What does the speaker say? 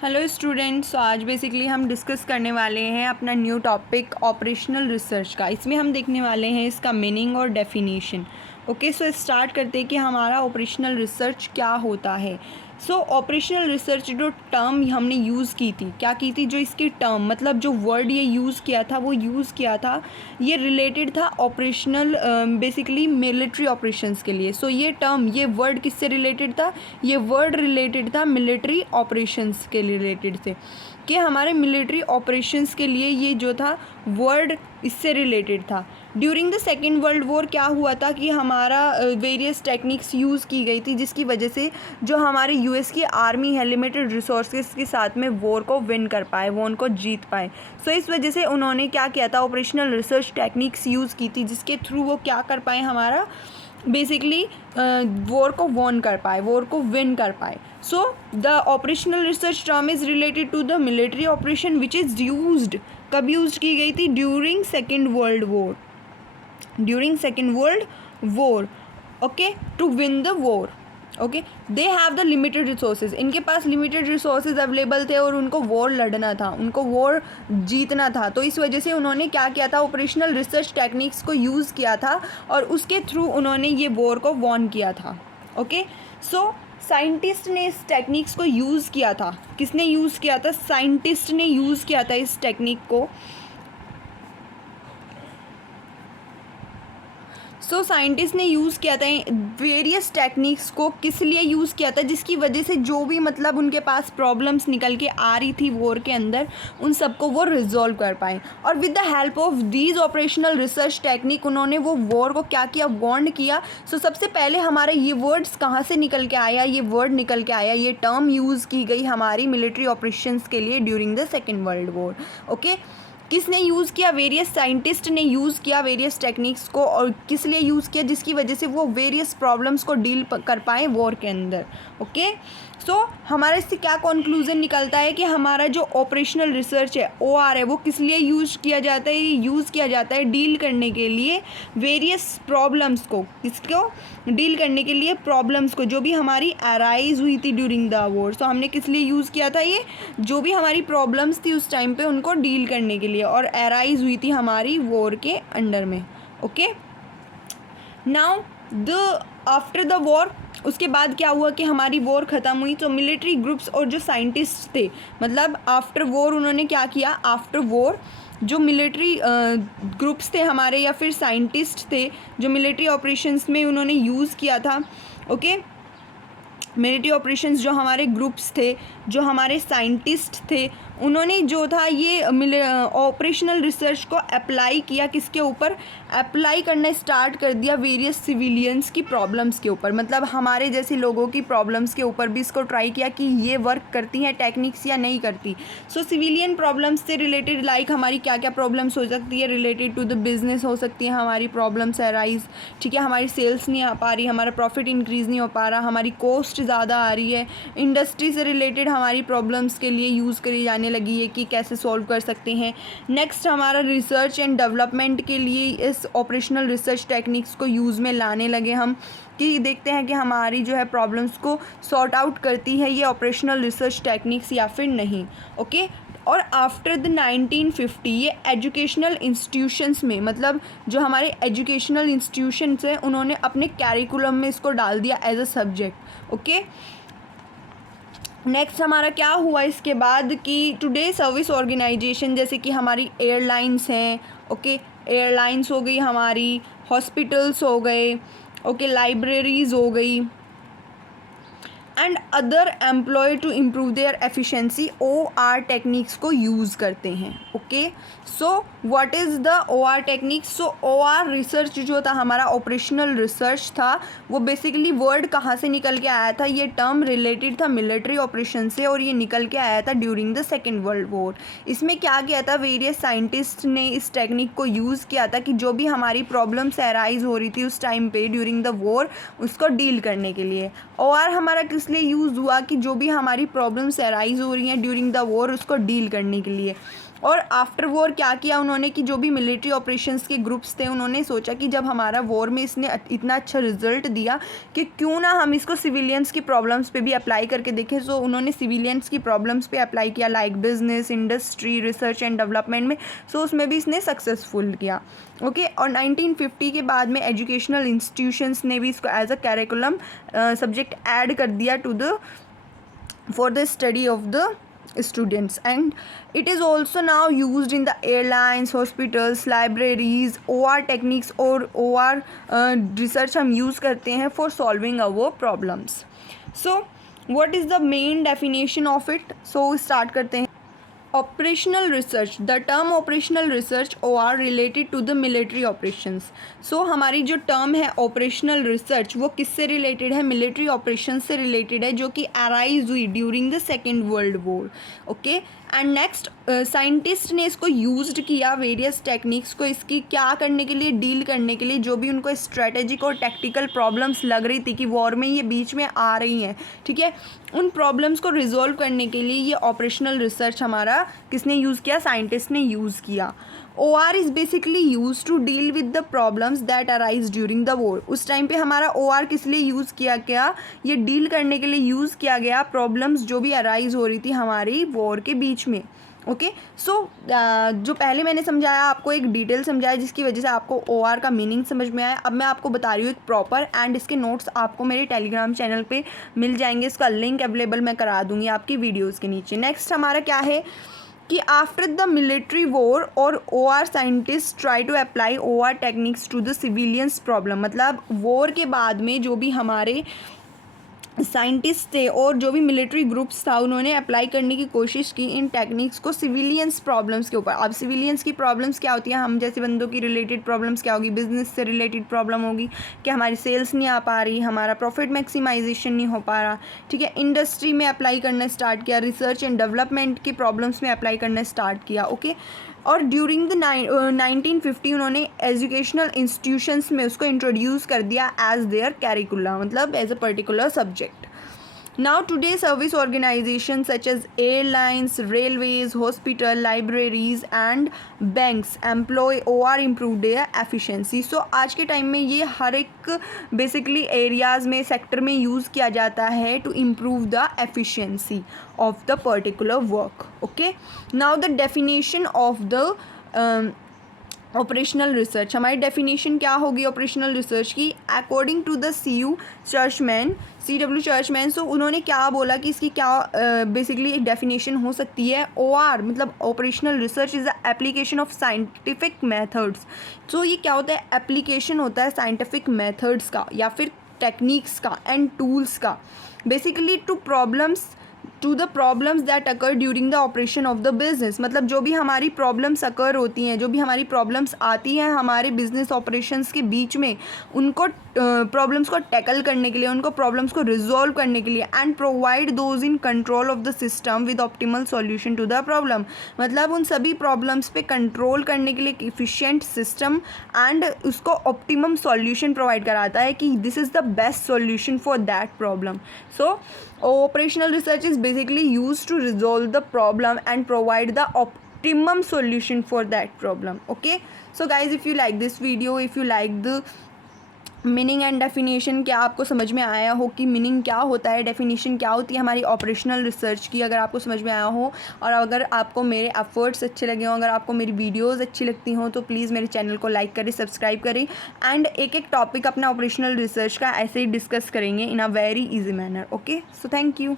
Hello students, आज basically हम discuss करने वाले हैं अपना न्यू टॉपिक ऑपरेशनल रिसर्च का। इसमें हम देखने वाले हैं इसका मीनिंग और डेफिनेशन। ओके, सो स्टार्ट करते हैं कि हमारा ऑपरेशनल रिसर्च क्या होता है। सो ऑपरेशनल रिसर्च जो टर्म हमने यूज़ की थी, क्या की थी, जो इसकी टर्म मतलब जो वर्ड ये यूज़ किया था वो यूज़ किया था, ये रिलेटेड था ऑपरेशनल बेसिकली मिलिट्री ऑपरेशंस के लिए। सो ये टर्म, ये वर्ड किससे रिलेटेड था? ये वर्ड रिलेटेड था मिलिट्री ऑपरेशंस के रिलेटेड से, कि हमारे मिलिट्री ऑपरेशंस के लिए ये जो था वर्ड इससे रिलेटेड था। During the second world war क्या हुआ था कि हमारा वेरियस टेक्निक्स यूज़ की गई थी, जिसकी वजह से जो हमारे यूएस की आर्मी है लिमिटेड रिसोर्सेज के साथ में वॉर को विन कर पाए, वॉर को जीत पाए। सो इस वजह से उन्होंने क्या किया था, ऑपरेशनल रिसर्च टेक्निक्स यूज़ की थी, जिसके थ्रू वो क्या कर पाए, हमारा बेसिकली वॉर को वॉन कर पाए, वॉर को विन कर पाए। So the operational research term is related to the military operation which is used, कब यूज की गई थी? During second world war, during second world war, okay, to win the war. Okay, they have the limited resources, इनके पास limited resources available थे और उनको war लड़ना था, उनको वॉर जीतना था। तो इस वजह से उन्होंने क्या किया था, ऑपरेशनल रिसर्च टेक्निक्स को यूज़ किया था और उसके थ्रू उन्होंने ये वॉर को वॉन किया था। ओके, सो साइंटिस्ट ने इस टेक्निक्स को यूज़ किया था। किसने यूज़ किया था? साइंटिस्ट ने यूज़ किया था इस टेक्निक को। सो साइंटिस्ट ने यूज़ किया था वेरियस टेक्निक्स को। किस लिए यूज़ किया था? जिसकी वजह से जो भी मतलब उनके पास प्रॉब्लम्स निकल के आ रही थी वॉर के अंदर, उन सबको वो रिजॉल्व कर पाए। और with the help of these operational research technique उन्होंने वो वॉर को क्या किया, वॉन्ड किया। सो सबसे पहले हमारे ये वर्ड्स कहाँ से निकल के आया, ये वर्ड निकल के आया, ये टर्म यूज़ की गई हमारी मिलिट्री ऑपरेशंस के लिए during the second world war. Okay, किसने यूज़ किया? वेरियस साइंटिस्ट ने यूज़ किया वेरियस टेक्निक्स को। और किस लिए यूज़ किया? जिसकी वजह से वो वेरियस प्रॉब्लम्स को डील कर पाए वॉर के अंदर। ओके, सो हमारा इससे क्या कंक्लूजन निकलता है कि हमारा जो ऑपरेशनल रिसर्च है, OR है, वो किस लिए यूज़ किया जाता है? ये यूज़ किया जाता है डील करने के लिए वेरियस प्रॉब्लम्स को। किसको डील करने के लिए? प्रॉब्लम्स को, जो भी हमारी अराइज हुई थी ड्यूरिंग द वॉर। सो हमने किस लिए यूज़ किया था? ये जो भी हमारी प्रॉब्लम्स थी उस टाइम पे उनको डील करने के लिए, और अराइज हुई थी हमारी वॉर के अंडर में। Okay, now the after the war, उसके बाद क्या हुआ कि हमारी वॉर ख़त्म हुई तो मिलिट्री ग्रुप्स और जो साइंटिस्ट थे, मतलब आफ्टर वॉर उन्होंने क्या किया, आफ्टर वॉर जो मिलिट्री ग्रुप्स थे हमारे या फिर साइंटिस्ट थे जो मिलिट्री ऑपरेशंस में उन्होंने यूज़ किया था। ओके, मिलिट्री ऑपरेशंस जो हमारे ग्रुप्स थे, जो हमारे साइंटिस्ट थे, उन्होंने जो था ये ऑपरेशनल रिसर्च को अप्लाई किया। किसके ऊपर अप्लाई करना स्टार्ट कर दिया? वेरियस सिविलियंस की प्रॉब्लम्स के ऊपर, मतलब हमारे जैसे लोगों की प्रॉब्लम्स के ऊपर भी इसको ट्राई किया कि ये वर्क करती हैं टेक्निक्स या नहीं करती। सो सिविलियन प्रॉब्लम्स से रिलेटेड लाइक हमारी क्या क्या प्रॉब्लम्स हो सकती है, रिलेटेड टू द बिजनेस हो सकती है हमारी प्रॉब्लम्स अराइज। ठीक है, हमारी सेल्स नहीं आ पा रही, हमारा प्रॉफिट इंक्रीज़ नहीं हो पा रहा, हमारी कॉस्ट ज़्यादा आ रही है। इंडस्ट्री से रिलेटेड हमारी प्रॉब्लम्स के लिए यूज़ करी जाने लगी है कि कैसे सॉल्व कर सकते हैं। नेक्स्ट हमारा रिसर्च एंड डेवलपमेंट के लिए इस ऑपरेशनल रिसर्च टेक्निक्स को यूज़ में लाने लगे हम, कि देखते हैं कि हमारी जो है प्रॉब्लम्स को सॉर्ट आउट करती है ये ऑपरेशनल रिसर्च टेक्निक्स या फिर नहीं। ओके, और आफ्टर द 1950 ये एजुकेशनल इंस्टीट्यूशंस में, मतलब जो हमारे एजुकेशनल इंस्टीट्यूशंस हैं उन्होंने अपने कैरिकुलम में इसको डाल दिया as a subject. Okay, next हमारा क्या हुआ इसके बाद कि टुडे सर्विस ऑर्गेनाइजेशन, जैसे कि हमारी एयरलाइंस हैं। ओके, एयरलाइंस हो गई हमारी, हॉस्पिटल्स हो गए, ओके, लाइब्रेरीज़ हो गई, and other employ to improve their efficiency OR techniques को यूज़ करते हैं। Okay, so what is the OR techniques? सो OR रिसर्च जो था हमारा ऑपरेशनल रिसर्च था, वो बेसिकली वर्ड कहाँ से निकल के आया था? ये टर्म रिलेटेड था मिलिट्री ऑपरेशन से और ये निकल के आया था during the second world war. इसमें क्या किया था, वेरियस साइंटिस्ट ने इस टेक्निक को यूज़ किया था कि जो भी हमारी प्रॉब्लम्स अराइज हो रही थी उस टाइम पे ड्यूरिंग द वॉर, उसको डील करने के लिए। OR हमारा किस लिए यूज़ हुआ? कि जो भी हमारी प्रॉब्लम्स अराइज हो रही हैं ड्यूरिंग द वॉर उसको डील करने के लिए। और आफ्टर वॉर क्या किया उन्होंने कि जो भी मिलिट्री ऑपरेशंस के ग्रुप्स थे उन्होंने सोचा कि जब हमारा वॉर में इसने इतना अच्छा रिजल्ट दिया कि क्यों ना हम इसको सिविलियंस की प्रॉब्लम्स पे भी अप्लाई करके देखें। सो उन्होंने सिविलियंस की प्रॉब्लम्स पे अप्लाई किया, like business, industry, research and development में। सो उसमें भी इसने सक्सेसफुल किया। ओके और 1950 के बाद में एजुकेशनल इंस्टीट्यूशंस ने भी इसको as a curriculum subject add कर दिया to the for the study of the students, and it is also now used in the airlines, hospitals, libraries, OR techniques और OR research हम use करते हैं for solving our problems. So what is the main definition of it? So start करते हैं। Operational research, the term operational research OR related to the military operations. So हमारी जो term है operational research वो किससे related है? military operations से related है, जो कि arise हुई during the second world war. Okay and next scientist ने इसको यूज्ड किया वेरियस टेक्निक्स को इसकी क्या करने के लिए, डील करने के लिए जो भी उनको स्ट्रेटेजिक और टैक्टिकल प्रॉब्लम्स लग रही थी कि वॉर में ये बीच में आ रही हैं, ठीक है, उन प्रॉब्लम्स को रिजॉल्व करने के लिए ये ऑपरेशनल रिसर्च हमारा किसने यूज़ किया? साइंटिस्ट ने यूज़ किया। OR is basically use to deal with the problems that arise during the war. उस टाइम पे हमारा OR किस लिए यूज़ किया गया? ये डील करने के लिए यूज़ किया गया प्रॉब्लम्स जो भी अराइज हो रही थी हमारी वॉर के बीच में। ओके सो जो पहले मैंने समझाया आपको एक डिटेल समझाया जिसकी वजह से आपको OR का मीनिंग समझ में आया। अब मैं आपको बता रही हूँ एक प्रॉपर, एंड इसके नोट्स आपको मेरे टेलीग्राम चैनल पे मिल जाएंगे। इसका लिंक अवेलेबल मैं करा दूँगी आपकी वीडियोज़ के नीचे। नेक्स्ट हमारा क्या है कि आफ्टर द मिलिट्री वॉर और OR scientist try to apply OR techniques to the civilians problem. मतलब वॉर के बाद में जो भी हमारे साइंटिस्ट थे और जो भी मिलिट्री ग्रुप्स था उन्होंने अप्लाई करने की कोशिश की इन टेक्निक्स को सिविलियंस प्रॉब्लम्स के ऊपर। अब सिविलियंस की प्रॉब्लम्स क्या होती है? हम जैसे बंदों की रिलेटेड प्रॉब्लम्स क्या होगी? बिजनेस से रिलेटेड प्रॉब्लम होगी कि हमारी सेल्स नहीं आ पा रही, हमारा प्रॉफिट मैक्सिमाइजेशन नहीं हो पा रहा, ठीक है। इंडस्ट्री में अप्लाई करना स्टार्ट किया, रिसर्च एंड डेवलपमेंट की प्रॉब्लम्स में अप्लाई करना स्टार्ट किया। ओके और ड्यूरिंग द 1950 उन्होंने एजुकेशनल इंस्टीट्यूशंस में उसको इंट्रोड्यूस कर दिया एज देयर कैरिकुलम, मतलब as a particular subject. Now today service organizations such as airlines, railways, hospital, libraries and banks employ OR improve their efficiency. So आज के time में ये हर एक बेसिकली एरियाज़ में सेक्टर में यूज़ किया जाता है to improve the efficiency of the particular work. Okay. Now the definition of the operational research. हमारी डेफिनेशन क्या होगी ऑपरेशनल रिसर्च की? According to the CW Churchman. So उन्होंने क्या बोला कि इसकी क्या बेसिकली एक डेफिनेशन हो सकती है? OR मतलब operational research is the application of scientific methods. So ये क्या होता है? एप्लीकेशन होता है साइंटिफिक मेथड्स का या फिर टेक्निक्स का एंड टूल्स का, basically to the problems that occur during the operation of the business. मतलब जो भी हमारी प्रॉब्लम्स अकर होती हैं, जो भी हमारी प्रॉब्लम्स आती हैं हमारे बिजनेस ऑपरेशंस के बीच में, उनको प्रॉब्लम्स को टैकल करने के लिए, उनको प्रॉब्लम्स को रिजॉल्व करने के लिए, and provide those in control of the system with optimal solution to the problem. मतलब उन सभी प्रॉब्लम्स पे कंट्रोल करने के लिए एक इफिशिएंट सिस्टम एंड उसको ऑप्टिमम सॉल्यूशन प्रोवाइड कराता है कि this is the best solution for that problem. So operational research is basically used to resolve the problem and provide the optimum solution for that problem. Okay, so guys, if you like this video, if you like the meaning and definition, क्या आपको समझ में आया हो कि meaning क्या होता है, डेफिनेशन क्या होती है हमारी ऑपरेशनल रिसर्च की, अगर आपको समझ में आया हो और अगर आपको मेरे एफर्ट्स अच्छे लगे हों, अगर आपको मेरी वीडियोस अच्छी लगती हों तो प्लीज़ मेरे चैनल को लाइक करें, सब्सक्राइब करें एंड एक एक टॉपिक अपना ऑपरेशनल रिसर्च का ऐसे ही डिस्कस करेंगे in a very easy manner. Okay, so thank you.